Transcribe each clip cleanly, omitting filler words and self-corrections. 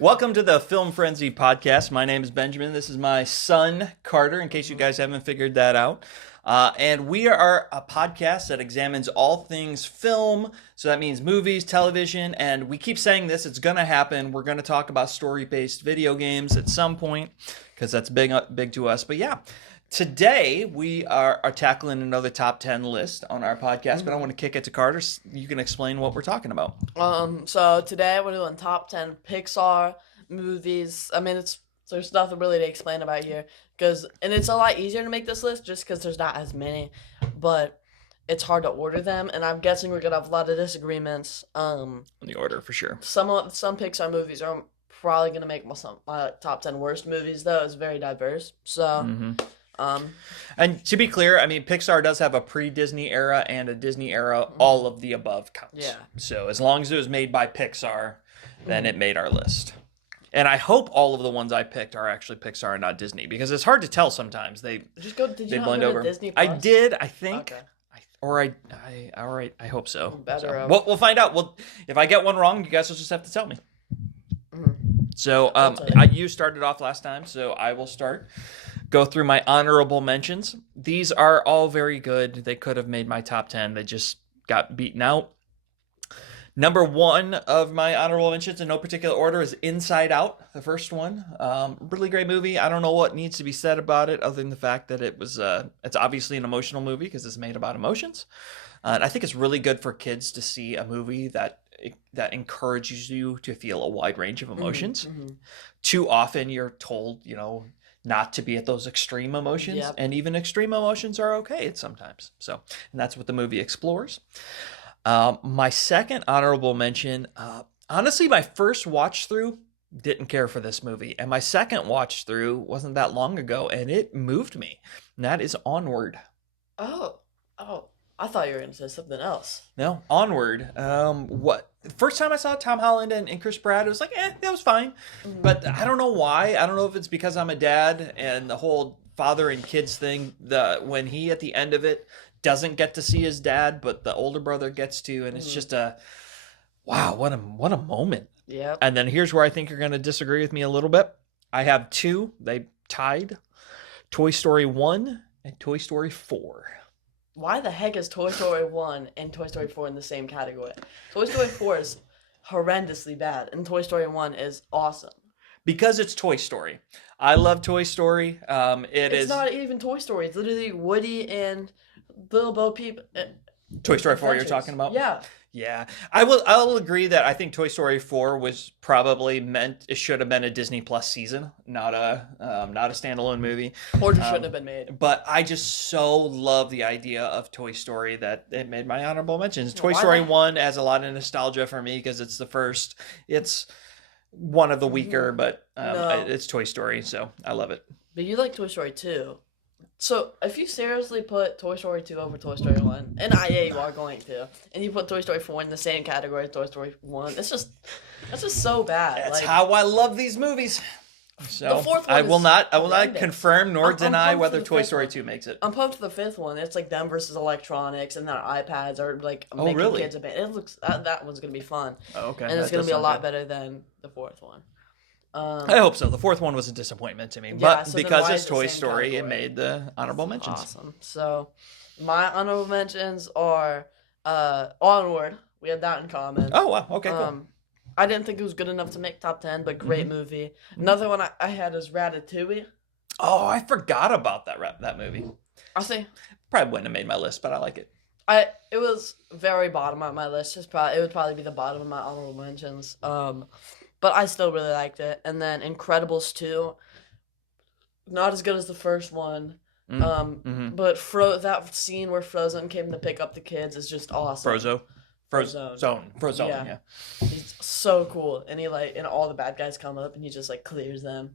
Welcome to the Film Frenzy podcast. My name is Benjamin. This is my son, Carter, in case you guys haven't figured that out. And we are a podcast that examines all things film. So that means movies, television, and we keep saying this, it's going to happen. We're going to talk about story-based video games at some point because that's big to us. But yeah, today we are tackling another top 10 list on our podcast, but I want to kick it to Carter. You can explain what we're talking about. So today we're doing top 10 Pixar movies. There's nothing really to explain about here, and it's a lot easier to make this list just because there's not as many, but it's hard to order them, and I'm guessing we're gonna have a lot of disagreements. On the order for sure. Some Pixar movies are probably gonna make my top 10 worst movies, though. It's very diverse. So. And to be clear, Pixar does have a pre-Disney era and a Disney era. All of the above counts. Yeah. So as long as it was made by Pixar, then it made our list. And I hope all of the ones I picked are actually Pixar and not Disney, because it's hard to tell sometimes. Did you not blend go over. to Disney Plus? I did, I think. Okay. I hope so. Better. We'll find out. If I get one wrong, you guys will just have to tell me. So you started off last time, so I will start. Go through my honorable mentions. These are all very good. They could have made my top 10. They just got beaten out. Number one of my honorable mentions in no particular order is Inside Out, the first one. Really great movie. I don't know what needs to be said about it other than the fact that it's obviously an emotional movie because it's made about emotions. And I think it's really good for kids to see a movie that encourages you to feel a wide range of emotions. Too often you're told, not to be at those extreme emotions, and even extreme emotions are okay sometimes. And that's what the movie explores. My second honorable mention, honestly, my first watch through didn't care for this movie, and my second watch through wasn't that long ago, and it moved me. And that is Onward. Oh, I thought you were going to say something else. No, Onward. First time I saw Tom Holland and Chris Pratt, it was like, that was fine. But I don't know why. I don't know if it's because I'm a dad and the whole father and kids thing, when he at the end of it doesn't get to see his dad, but the older brother gets to, and it's just wow, what a moment. Yeah. And then here's where I think you're going to disagree with me a little bit. I have two. They tied. Toy Story 1 and Toy Story 4. Why the heck is Toy Story 1 and Toy Story 4 in the same category? Toy Story 4 is horrendously bad, and Toy Story 1 is awesome. Because it's Toy Story. I love Toy Story. It's not even Toy Story. It's literally Woody and Little Bo Peep. Toy Story 4 you're talking about? Yeah. Yeah. I'll agree that I think Toy Story 4 was probably it should have been a Disney Plus season, not a standalone movie. Or just shouldn't have been made. But I just so love the idea of Toy Story that it made my honorable mentions. Toy Story 1 has a lot of nostalgia for me because it's the first. It's one of the weaker, but it's Toy Story, so I love it. But you like Toy Story 2. So, if you seriously put Toy Story 2 over Toy Story 1, and you are going to, and you put Toy Story 4 in the same category as Toy Story 1, that's just so bad. That's how I love these movies. So, the fourth one I will not horrendous. confirm nor deny whether the Toy fifth Story one. 2 makes it. I'm pumped for the fifth one. It's like them versus electronics, and their iPads are like making really? kids it looks that one's gonna be fun. Oh, okay. And it's gonna be a lot better than the fourth one. I hope so. The fourth one was a disappointment to me, but because it's Toy Story, it made the honorable mentions. Awesome. So, my honorable mentions are Onward. We had that in common. Oh wow. Okay. Cool. I didn't think it was good enough to make top 10, but great movie. Another one I had is Ratatouille. Oh, I forgot about that movie. I see. Probably wouldn't have made my list, but I like it. It was very bottom on my list. It would probably be the bottom of my honorable mentions. But I still really liked it. And then Incredibles 2, not as good as the first one. But that scene where Frozen came to pick up the kids is just awesome. Frozone, yeah. He's so cool. And and all the bad guys come up and he just clears them.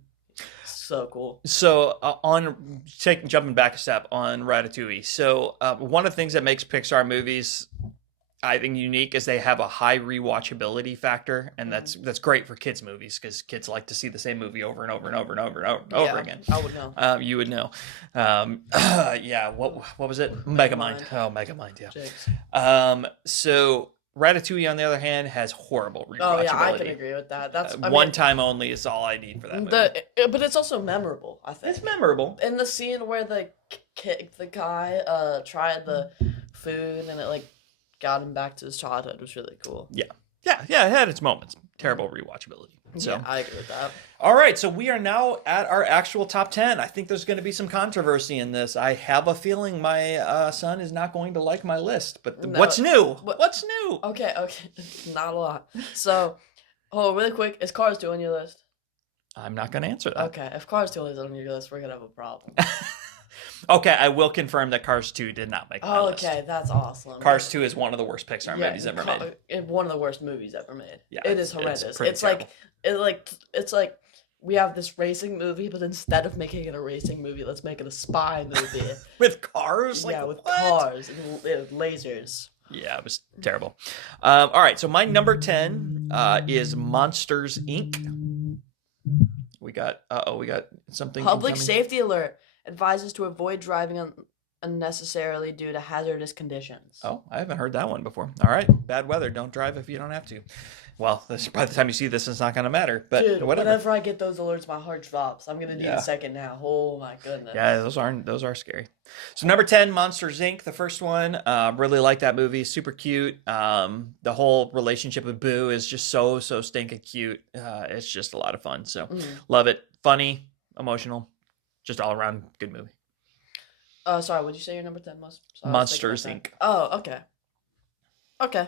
So cool. So jumping back a step on Ratatouille. So one of the things that makes Pixar movies, I think, unique is they have a high rewatchability factor, and that's great for kids movies because kids like to see the same movie over and over and over and over and over again. I would know. You would know. Yeah. What was it? Megamind. Oh, Megamind. Yeah. Jigs. So Ratatouille, on the other hand, has horrible rewatchability. Oh yeah, I can agree with that. That's one time only is all I need for that movie. But it's also memorable. I think it's memorable. In the scene where the guy tried the food and it like got him back to his childhood was really cool. Yeah, it had its moments. Terrible rewatchability. So yeah, I agree with that. All right, so we are now at our actual top 10. I think there's going to be some controversy in this. I have a feeling my son is not going to like my list, but what's new? What's new? Okay, not a lot. So, really quick, is Cars 2 on your list? I'm not going to answer that. Okay, if Cars 2 is on your list, we're going to have a problem. Okay, I will confirm that Cars 2 did not make my list. Okay, that's awesome. Cars 2 is one of the worst Pixar movies ever made. One of the worst movies ever made. Yeah, it is horrendous. It's like we have this racing movie, but instead of making it a racing movie, let's make it a spy movie. With cars? Yeah, with cars and lasers. Yeah, it was terrible. All right, so my number 10 is Monsters, Inc. We got something. Public safety alert. Advises to avoid driving unnecessarily due to hazardous conditions. Oh, I haven't heard that one before. All right, bad weather. Don't drive if you don't have to. Well, by the time you see this, it's not going to matter. But dude, whatever. Whenever I get those alerts, my heart drops. I'm going to need a second now. Oh my goodness. Yeah, those are scary. So number 10, Monsters Inc. The first one. Really like that movie. Super cute. The whole relationship with Boo is just so stinking cute. It's just a lot of fun. So love it. Funny, emotional. Just all around good movie. Sorry, would you say your number 10 was? Monsters Inc. Oh, okay. Okay,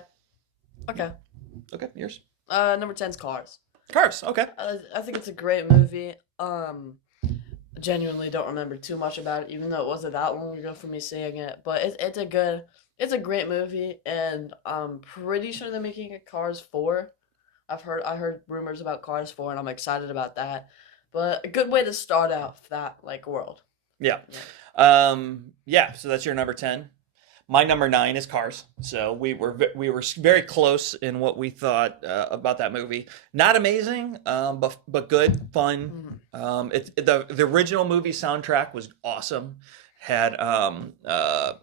yours. Number 10's Cars. Cars, okay. I think it's a great movie. Genuinely don't remember too much about it, even though it wasn't that long ago for me seeing it. But it's a great movie, and I'm pretty sure they're making a Cars 4. I heard rumors about Cars 4, and I'm excited about that. But a good way to start off that world. Yeah. So that's your number 10. My number 9 is Cars. So we were very close in what we thought about that movie. Not amazing, but good, fun. The original movie soundtrack was awesome. Had A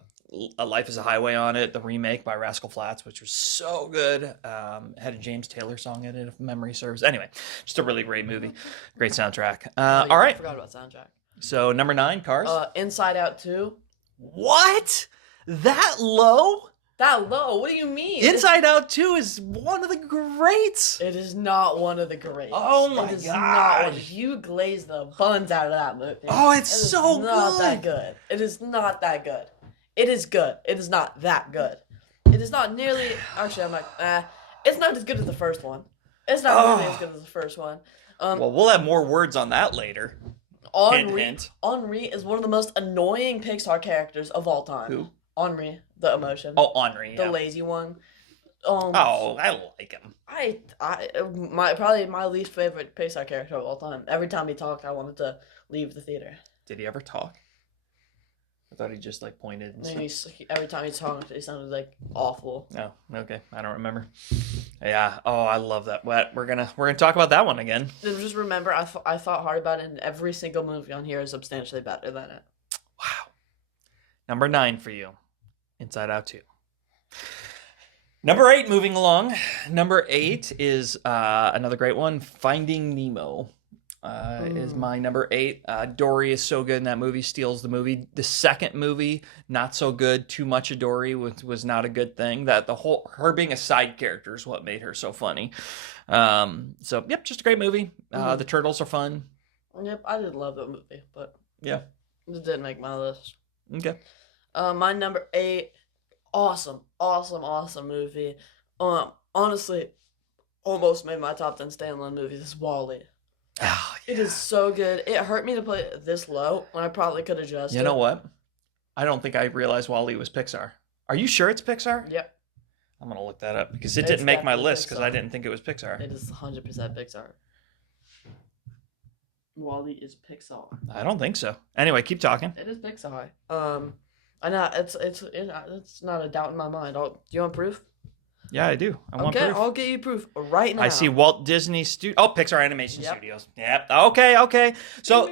Life is a Highway on it, the remake by Rascal Flatts, which was so good. Had a James Taylor song in it, if memory serves. Anyway, just a really great movie. Great soundtrack. All right. I forgot about soundtrack. So, number 9, Cars. Inside Out 2. What? That low? That low? What do you mean? Inside Out 2 is one of the greats. It is not one of the greats. Oh my god! You glaze the buns out of that movie. Oh, it's so good. Not that good. It is not that good. It is good. It is not that good. It is not nearly. Actually, I'm like, it's not as good as the first one. It's not nearly as good as the first one. Well, we'll have more words on that later. Hint. Henri is one of the most annoying Pixar characters of all time. Who? Henri, the emotion. Oh, Henri. The lazy one. I like him. Probably my least favorite Pixar character of all time. Every time he talked, I wanted to leave the theater. Did he ever talk? I thought he just pointed and stuff. Every time he talked, it sounded awful. Oh, okay. I don't remember. Yeah. Oh, I love that. We're gonna talk about that one again. Just remember, I thought hard about it, and every single movie on here is substantially better than it. Wow. Number 9 for you, Inside Out 2. Number 8, moving along. Number 8 is another great one, Finding Nemo. Is my number 8. Dory is so good in that movie, steals the movie. The second movie, not so good. Too much of Dory was not a good thing. That her being a side character is what made her so funny. So yep, just a great movie. The turtles are fun. Yep, I did love that movie, but yeah, it didn't make my list. Okay. My number 8, awesome movie. Honestly, almost made my top 10 standalone movies. Is WALL-E. Oh, yeah. It is so good. It hurt me to put it this low when I probably could adjust. You know what? I don't think I realized WALL-E was Pixar. Are you sure it's Pixar? Yep. I'm gonna look that up because it didn't make my list because I didn't think it was Pixar. It is 100% Pixar. WALL-E is Pixar. I don't think so. Anyway, keep talking. It is Pixar. I know it's not a doubt in my mind. Do you want proof? Yeah, I do. I want proof. I'll get you proof right now. I see Walt Disney Pixar Animation Studios. Yep. Okay. So,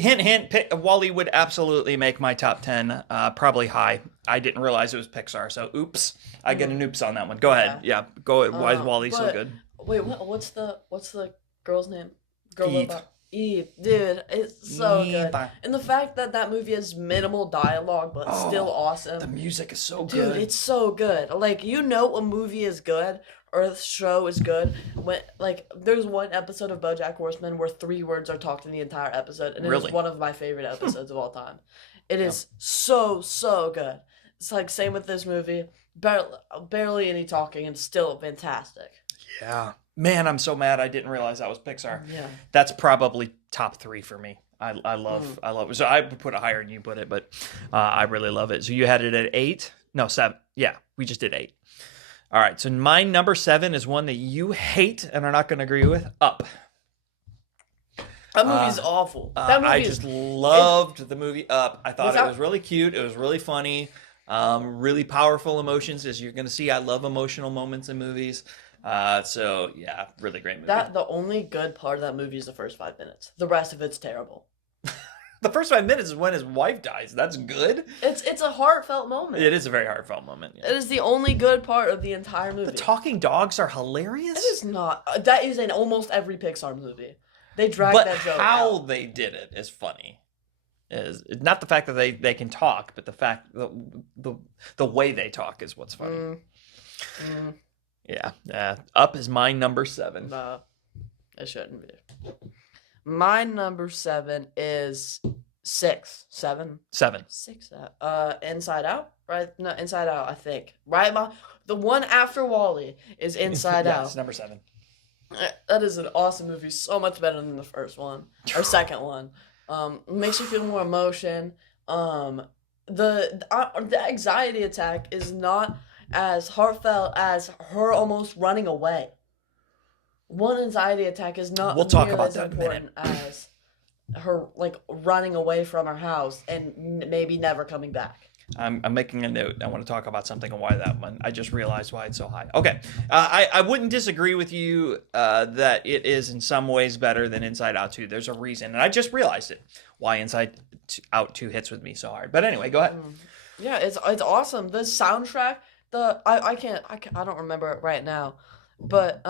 hint, hint. Wall-E would absolutely make my top 10, probably high. I didn't realize it was Pixar, so oops. I get an oops on that one. Go ahead. Yeah, go. Why is Wall-E so good? Wait, what's the girl's name? Eve. Eve, dude, it's so good. And the fact that movie has minimal dialogue but still awesome. The music is so good. Dude, it's so good. Like, you know a movie is good or a show is good when, like, there's one episode of BoJack Horseman where 3 words are talked in the entire episode, and it is one of my favorite episodes of all time. It is so good. It's like same with this movie. Barely any talking and still fantastic. Yeah. Man, I'm so mad I didn't realize that was Pixar. Yeah. That's probably top 3 for me. I love it. So I would put it higher than you put it, but I really love it. So you had it at 8? No, 7. Yeah, we just did 8. All right, so my number 7 is one that you hate and are not going to agree with. Up. That movie's awful. That movie I just loved the movie Up. I thought it was really cute. It was really funny. Really powerful emotions. As you're going to see, I love emotional moments in movies. So yeah, really great movie. The only good part of that movie is the first 5 minutes. The rest of it's terrible. The first 5 minutes is when his wife dies. That's good. It's a heartfelt moment. It is a very heartfelt moment. Yeah. It is the only good part of the entire movie. The talking dogs are hilarious. It is not. That is in almost every Pixar movie. They drag that joke But how out. they did it is funny. Is not the fact that they can talk, but the fact the way they talk is what's funny. Yeah. Up is my number 7. No, it shouldn't be. My number 7 is 6. 7? 7. 6. Inside Out? Right? No, Inside Out, I think. Right? The one after Wall-E is Inside Out. It's number 7. That is an awesome movie. So much better than the first one. Or second one. Makes you feel more emotion. The anxiety attack is not as heartfelt as her almost running away. One anxiety attack is not we'll talk nearly about as that important as her like running away from her house and maybe never coming back. I'm making a note. I want to talk about something and why that one. I just realized why it's so high. Okay. I wouldn't disagree with you that it is in some ways better than Inside Out 2. There's a reason. And I just realized it. Why Inside Out 2 hits with me so hard. But anyway, go ahead. Yeah, it's awesome. The soundtrack, I don't remember it right now. But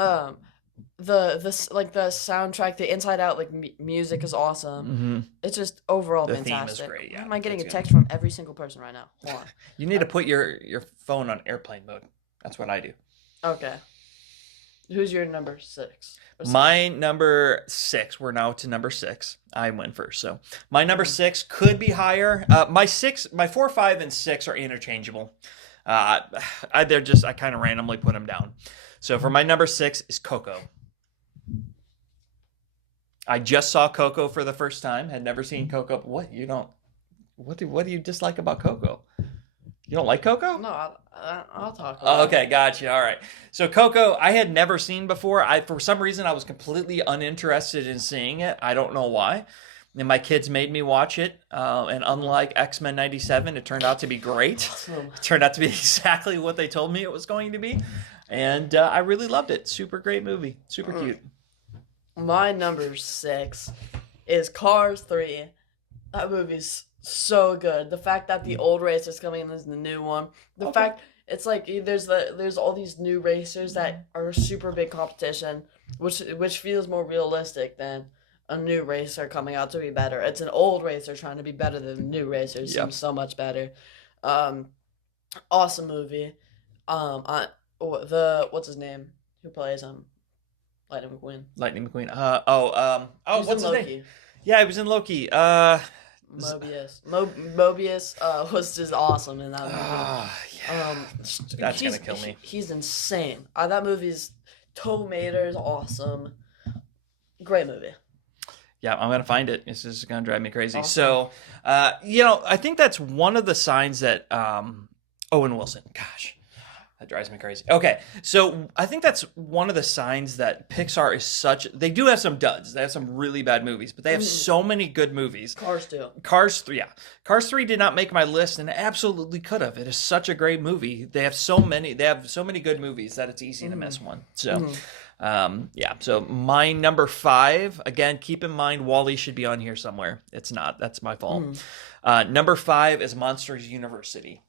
the soundtrack, the Inside Out music is awesome. Mm-hmm. It's just overall the fantastic. Theme is great. Yeah, why am I getting a text from every single person right now? Hold on. You need to put your phone on airplane mode. That's what I do. Okay. Who's your number 6? My number 6. We're now to number 6. I went first, so my number 6 could be higher. My 4, 5, and 6 are interchangeable. I kind of randomly put them down. So for my number 6 is Coco. I just saw Coco for the first time. Had never seen Coco. What do you dislike about Coco? You don't like Coco? No, I'll talk about it. Okay, gotcha. All right. So Coco, I had never seen before. For some reason, I was completely uninterested in seeing it. I don't know why. And my kids made me watch it. And unlike X-Men 97, it turned out to be great. Awesome. It turned out to be exactly what they told me it was going to be. And I really loved it. Super great movie. Super cute. My number 6 is Cars 3. That movie's so good. The fact that the old racer's coming in as the new one. The fact it's like there's all these new racers that are super big competition, which feels more realistic than a new racer coming out to be better. It's an old racer trying to be better than the new racer. Seems so much better. Awesome movie. What's his name? Who plays Lightning McQueen? Lightning McQueen. What's his Loki? name? Yeah, he was in Loki. Mobius. Mobius was just awesome in that movie. Yeah. That's gonna kill me. He's insane. That movie's Mater is awesome. Great movie. Yeah, I'm gonna find it. This is gonna drive me crazy. Awesome. So, I think that's one of the signs that Owen Wilson. Gosh, that drives me crazy. Okay, so I think that's one of the signs that Pixar is they do have some duds. They have some really bad movies, but they have so many good movies. Cars 2. Cars 3, yeah. Cars 3 did not make my list and absolutely could have. It is such a great movie. They have so many good movies that it's easy to miss one. So, Yeah, so my number 5, again, keep in mind Wall-E should be on here somewhere. It's not. That's my fault. Number 5 is Monsters University.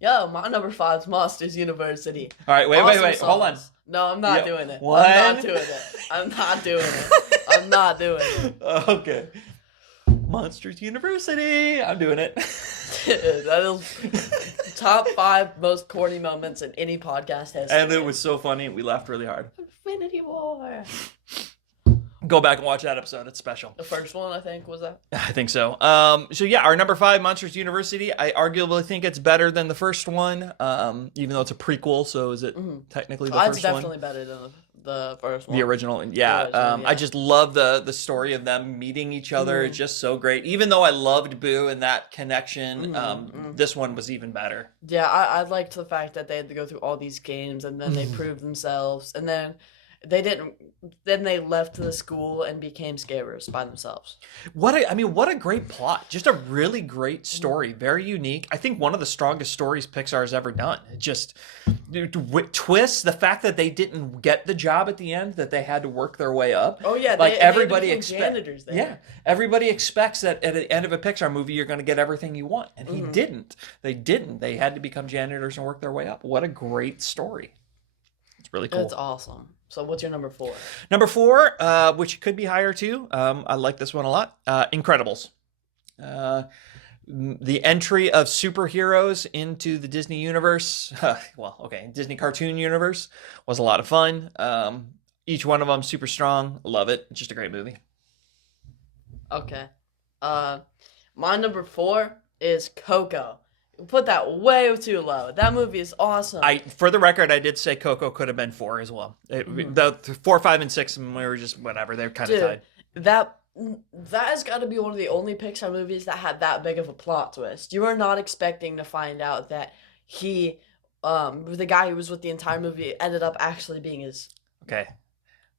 Yo, my number 5 is Monsters University. All right, wait. Songs. Hold on. No, I'm not doing it. What? I'm not doing it. I'm not doing it. Okay. Monsters University. I'm doing it. That is top 5 most corny moments in any podcast history. And it was so funny. We laughed really hard. Infinity War. Go back and watch that episode. It's special. The first one, I think, was that? I think so. So yeah, our number 5, Monsters University. I arguably think it's better than the first one, even though it's a prequel. So is it technically the first one? It's definitely better than the first one. The original, yeah. Yeah. I just love the story of them meeting each other. It's just so great. Even though I loved Boo and that connection, this one was even better. Yeah, I liked the fact that they had to go through all these games and then they proved themselves, and then they didn't. Then they left the school and became scarers by themselves. What a great plot! Just a really great story, very unique. I think one of the strongest stories Pixar has ever done. It just twists the fact that they didn't get the job at the end, that they had to work their way up. Oh yeah, like everybody janitors there. Yeah, everybody expects that at the end of a Pixar movie you're going to get everything you want, and he didn't. They didn't. They had to become janitors and work their way up. What a great story! It's really cool. It's awesome. So what's your number 4? Number 4, which could be higher too. I like this one a lot. Incredibles. The entry of superheroes into the Disney universe, Disney cartoon universe, was a lot of fun. Each one of them super strong. Love it. It's just a great movie. Okay. My number 4 is Coco. Put that way too low. That movie is awesome. For the record, I did say Coco could have been 4 as well. The 4, 5, and 6, we were just whatever. They're kind of tied. That has got to be one of the only Pixar movies that had that big of a plot twist. You are not expecting to find out that he, the guy who was with the entire movie, ended up actually being his. Okay.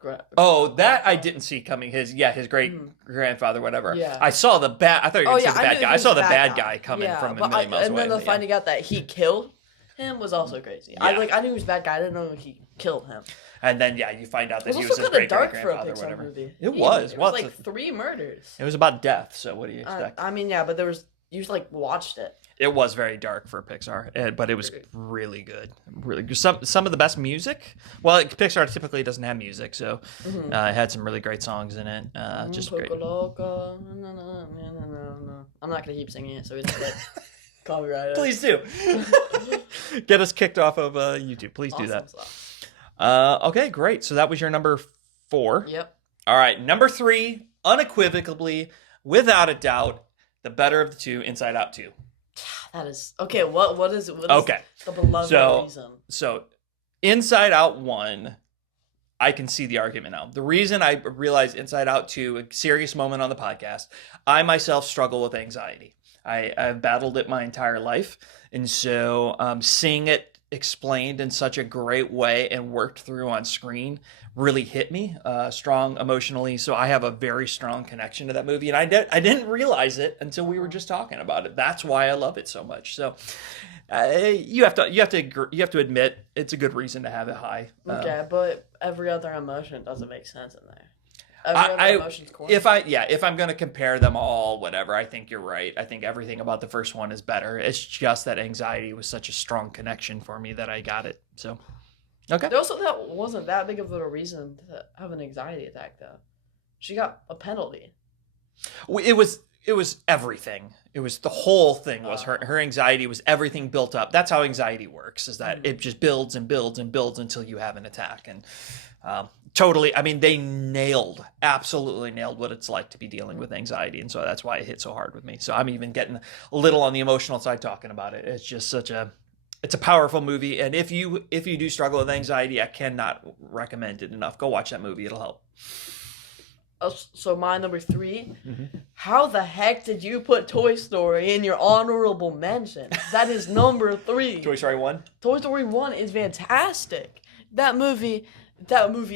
That I didn't see coming. His great grandfather, whatever. Yeah. I saw the bad. I thought you were going to say the bad guy. I saw the bad guy coming from a million miles away. And then finding out that he killed him was also crazy. Yeah. I knew he was a bad guy. I didn't know he killed him. And then you find out that he was his great grandfather or whatever. Movie. It was. It was like 3 murders. It was about death. So what do you expect? But there was. You watched it. It was very dark for Pixar, but it was really good. Really good. Some of the best music. Well, Pixar typically doesn't have music, so it had some really great songs in it. Just great. I'm not gonna keep singing it, so we don't get copyrighted. Please do. Get us kicked off of YouTube. Please do that. Okay, great. So that was your number 4. Yep. All right, number 3, unequivocally, without a doubt, the better of the two, Inside Out 2. That is okay. What is okay? The beloved reason. So, Inside Out 1, I can see the argument now. The reason I realized Inside Out 2, a serious moment on the podcast, I myself struggle with anxiety. I've battled it my entire life, and so seeing it explained in such a great way and worked through on screen really hit me strong emotionally. So I have a very strong connection to that movie, and I didn't realize it until we were just talking about it. That's why I love it so much. So you have to admit it's a good reason to have it high. Okay, but every other emotion doesn't make sense in there. If I'm going to compare them all, whatever, I think you're right. I think everything about the first one is better. It's just that anxiety was such a strong connection for me that I got it. So, okay. Also, that wasn't that big of a reason to have an anxiety attack, though. She got a penalty. It was everything. It was the whole thing. Was her anxiety was everything built up. That's how anxiety works. Is that it just builds and builds and builds until you have an attack. And totally, I mean, they absolutely nailed what it's like to be dealing with anxiety, and so that's why it hit so hard with me. So I'm even getting a little on the emotional side talking about it. It's just it's a powerful movie, and if you do struggle with anxiety, I cannot recommend it enough. Go watch that movie; it'll help. So my number 3, how the heck did you put Toy Story in your honorable mention? That is number 3. Toy Story 1? Toy Story 1 is fantastic. That movie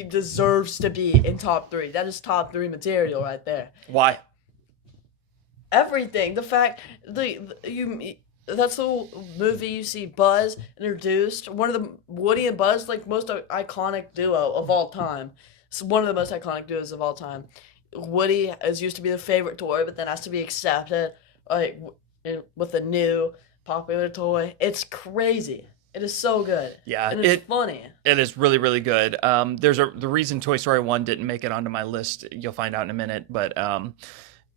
deserves to be in top 3. That is top 3 material right there. Why? Everything. The fact that's the movie you see Buzz introduced. One of the Woody and Buzz, like most iconic duo of all time. It's one of the most iconic duos of all time. Woody is used to be the favorite toy, but then has to be accepted like with a new popular toy. It's crazy. It is so good. Yeah, and it's funny. It is really, really good. The reason Toy Story 1 didn't make it onto my list, you'll find out in a minute, but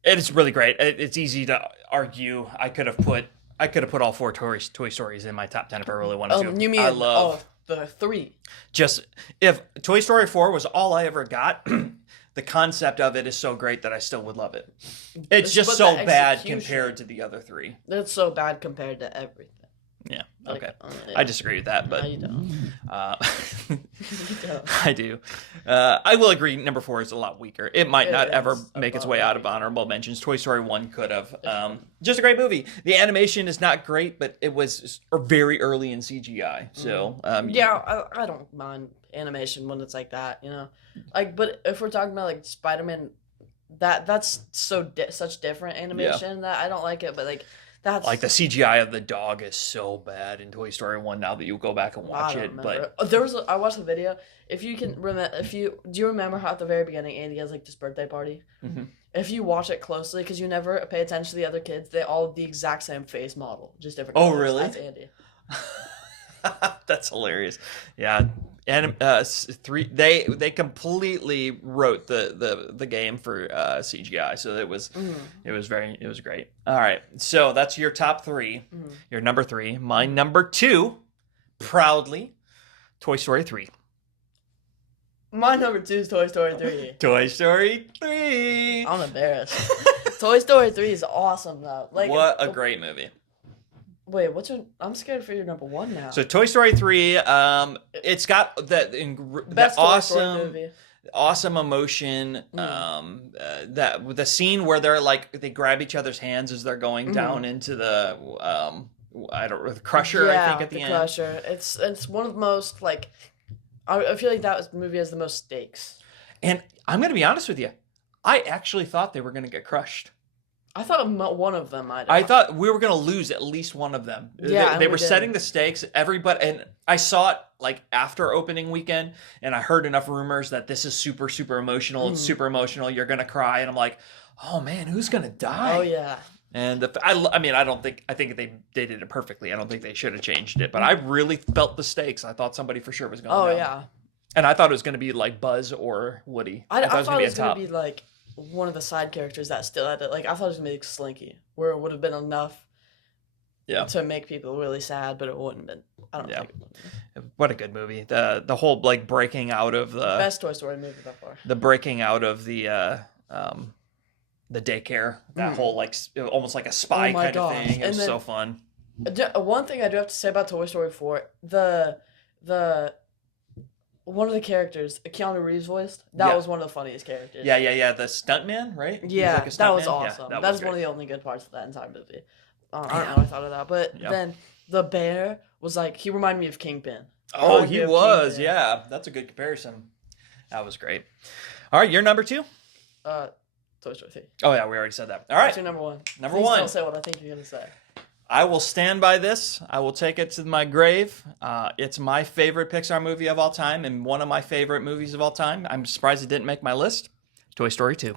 it is really great. It's easy to argue. I could have put all four Toy Stories in my top 10 if I really wanted to. You mean I love the three? Just if Toy Story 4 was all I ever got, the concept of it is so great that I still would love it. It's just so bad compared to the other three. It's so bad compared to everything. Yeah. Okay. I disagree with that, but no, you don't. You don't. I do. I will agree. Number 4 is a lot weaker. It might not ever make its way out of honorable mentions. Toy Story 1 could have. Just a great movie. The animation is not great, but it was very early in CGI. So I don't mind animation when it's like that. Like, but if we're talking about like Spider-Man, that's such different animation that I don't like it. But like. That's like the CGI of the dog is so bad in Toy Story 1 now that you go back and watch it. But I watched the video. If you can remember, do you remember how at the very beginning Andy has like this birthday party? Mm-hmm. If you watch it closely, because you never pay attention to the other kids, they all have the exact same face model, just different. Oh, colors. really? That's Andy. That's hilarious. Yeah. And they completely wrote the game for CGI, so it was great. All right, so that's your top 3. Your number 3. My number 2, proudly, Toy Story 3. My number 2 is Toy Story 3. Toy Story 3. I'm embarrassed. Toy Story 3 is awesome though. Like what a great movie. Wait, I'm scared for your number 1 now. So Toy Story 3, it's got that awesome emotion. That the scene where they grab each other's hands as they're going down into the the crusher. I think at the end. Crusher. It's one of the most like. I feel like that movie has the most stakes. And I'm gonna be honest with you, I actually thought they were gonna get crushed. I thought one of them might have. I thought we were going to lose at least one of them. Yeah, they were setting the stakes. Everybody, and I saw it like after opening weekend, and I heard enough rumors that this is super, super emotional. It's super emotional. You're going to cry, and I'm like, oh man, who's going to die? Oh yeah. And I think they did it perfectly. I don't think they should have changed it, but I really felt the stakes. I thought somebody for sure was going. Oh yeah. And I thought it was going to be like Buzz or Woody. I thought it was going to be like one of the side characters that still had it. Like I thought it was gonna be like Slinky, where it would have been enough, to make people really sad, but it wouldn't have been. I don't think it would have been. What a good movie! The whole like breaking out of the best Toy Story movie by far. The breaking out of the daycare, that whole like almost like a spy kind of thing. It was so fun. One thing I do have to say about Toy Story 4, the one of the characters, Keanu Reeves voiced, that was one of the funniest characters. Yeah. The stuntman, right? Yeah, like that was awesome. Yeah, that was one of the only good parts of that entire movie. I don't know why I thought of that. But then the bear was like, he reminded me of Kingpin. Oh, he was. Kingpin. Yeah, that's a good comparison. That was great. All right, your number 2? Toy Story 3. Oh, yeah, we already said that. All right. What's your number 1? Number Please 1. Don't say what I think you're going to say. I will stand by this. I will take it to my grave. It's my favorite Pixar movie of all time and one of my favorite movies of all time. I'm surprised it didn't make my list. Toy Story 2.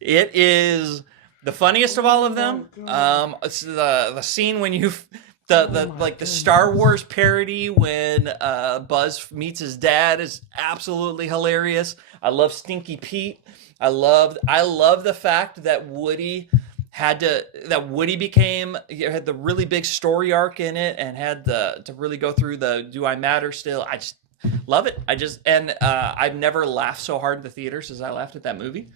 It is the funniest of all of them. It's the scene when the Star Wars parody when Buzz meets his dad is absolutely hilarious. I love Stinky Pete. I love the fact that Woody had the really big story arc in it and had to really go through the do I matter still. I just love it. I've never laughed so hard in the theaters as I laughed at that movie.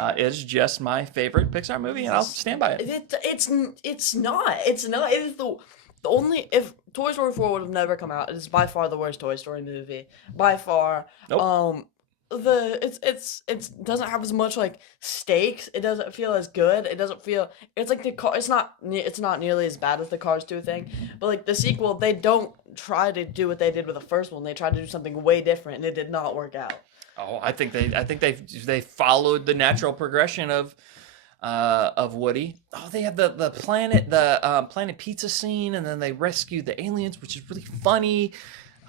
It's just my favorite Pixar movie, and I'll stand by it. It's not. It is the only, if Toy Story 4 would have never come out, it is by far the worst Toy Story movie. By far. Nope. It doesn't have as much like stakes. It doesn't feel as good. It doesn't feel, it's like it's not nearly as bad as the Cars 2 thing. But like the sequel, they don't try to do what they did with the first one. They tried to do something way different, and it did not work out. Oh, I think they followed the natural progression of of Woody. Oh, they have the planet pizza scene, and then they rescue the aliens, which is really funny.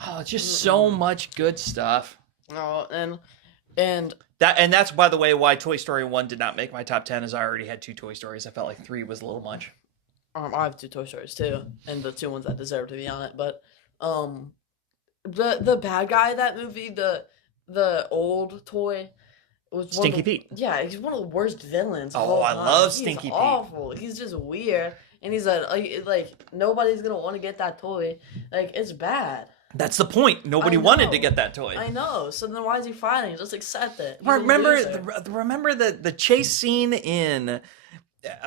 Oh, it's just so much good stuff. Oh, and that's, by the way, why Toy Story 1 did not make my top 10, as I already had 2 Toy Stories. I felt like 3 was a little much. I have 2 Toy Stories too, and the 2 ones that deserve to be on it. But the bad guy of that movie, the old toy, was Stinky Pete. Yeah, he's one of the worst villains. Oh, I love Stinky Pete. Awful. He's just weird, and he's like nobody's gonna want to get that toy. Like, it's bad. That's the point. Nobody wanted to get that toy. I know. So then why is he fighting? Just accept it. Remember the chase scene in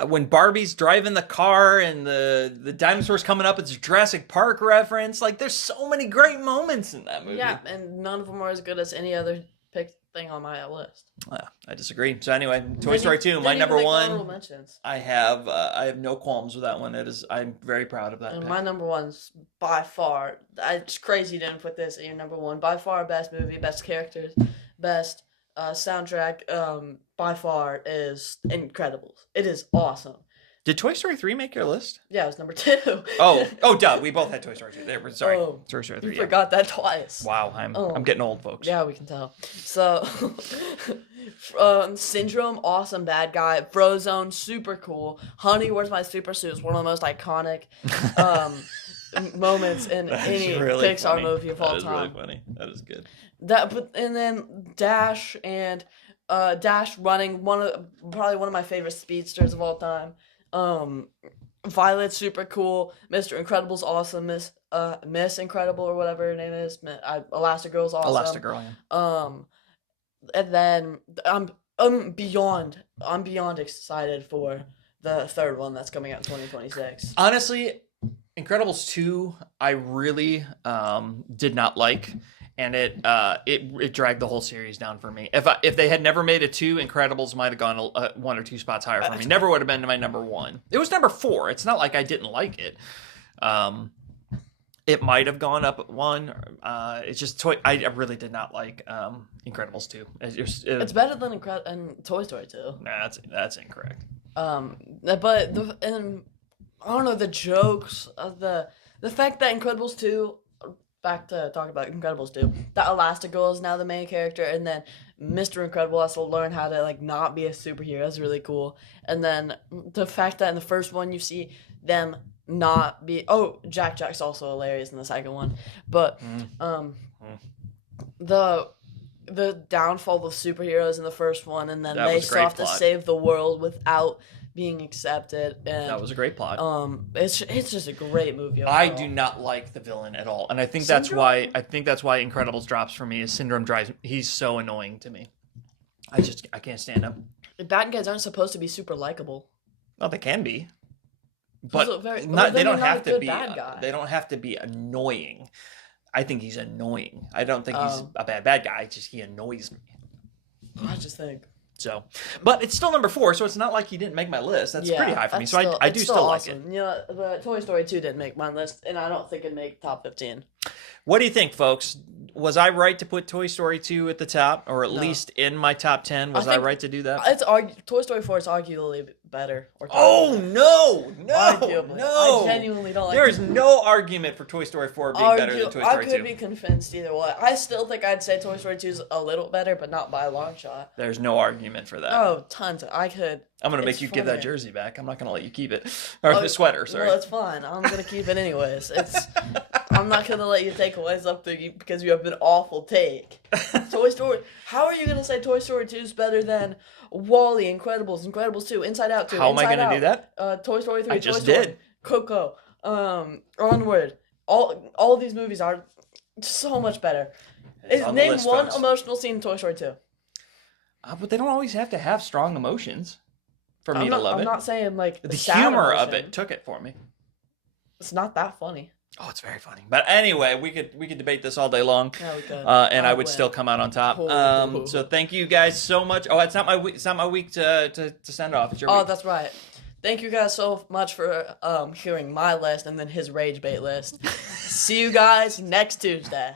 when Barbie's driving the car and the dinosaurs coming up. It's a Jurassic Park reference. Like, there's so many great moments in that movie. Yeah, and none of them are as good as any other thing on my list. I disagree. So anyway, Toy Story 2, my number 1. I have no qualms with that one. I'm very proud of that. And pick. my number 1's by far. It's crazy you didn't put this at your number 1. By far, best movie, best characters, best soundtrack. By far is Incredibles. It is awesome. Did Toy Story 3 make your list? Yeah, it was number 2. Oh, duh. We both had Toy Story 2. Sorry. Toy Story 3. You forgot that twice. Wow, I'm getting old, folks. Yeah, we can tell. So, Syndrome, awesome bad guy. Frozone, super cool. Honey, Where's My Super Suit is one of the most iconic moments in any Pixar movie of all time. That is really funny. That is good. And then Dash and Dash running probably one of my favorite speedsters of all time. Violet's super cool. Mr. Incredible's awesome. Miss Incredible or whatever her name is. Elastigirl's awesome. Elastigirl, yeah. And then I'm beyond excited for the third one that's coming out in 2026. Honestly, Incredibles 2, I really did not like. And it dragged the whole series down for me. If they had never made a 2, Incredibles might have gone 1 or 2 spots higher for me. Never would have been my number 1. It was number 4. It's not like I didn't like it. It might have gone up 1. It's just I really did not like Incredibles 2. It's better than Toy Story 2. Nah, that's incorrect. But I don't know, the jokes, the fact that Incredibles 2. Back to talk about Incredibles 2. That Elastigirl is now the main character, and then Mr. Incredible has to learn how to not be a superhero. That's really cool. And then the fact that in the first one you see them not be. Oh, Jack's also hilarious in the second one, but the downfall of superheroes in the first one, and then they still have to save the world without being accepted, and that was a great plot. It's just a great movie overall. I do not like the villain at all, and I think that's why Incredibles drops for me. Is Syndrome drives. He's so annoying to me. I can't stand him. Bad guys aren't supposed to be super likable. Well, they can be, but they don't have to be. They don't have to be annoying. I think he's annoying. I don't think he's a bad guy. Just he annoys me. I just think. So, but it's still number 4, so it's not like he didn't make my list. That's pretty high for me. So I do still like it. You know, the Toy Story 2 didn't make my list, and I don't think it'd make top 15. What do you think, folks? Was I right to put Toy Story 2 at the top, or at least in my top 10? Was I right to do that? Toy Story 4 is arguably better. No! Arguably. I genuinely don't like it. There is no argument for Toy Story 4 being better than Toy Story 2. I could be convinced either way. I still think I'd say Toy Story 2 is a little better, but not by a long shot. There's no argument for that. Oh, tons. I'm going to make you give that jersey back. I'm not going to let you keep it. Or the sweater, sorry. Well, it's fine. I'm going to keep it anyways. I'm not going to let you take away something because you have an awful take. Toy Story. How are you going to say Toy Story 2 is better than Wall-E, Incredibles 2, Inside Out 2? How am I going to do that? Toy Story 3, I just did. Coco, Onward. All of these movies are so much better. Name one emotional scene in Toy Story 2. But they don't always have to have strong emotions for me to love it. I'm not saying the humor of it took it for me. It's not that funny. Oh, it's very funny. But anyway, we could debate this all day long. Yeah, we could. And I would still come out on top. So thank you guys so much. Oh, it's not my week to send off. It's your week. That's right. Thank you guys so much for hearing my list and then his rage bait list. See you guys next Tuesday.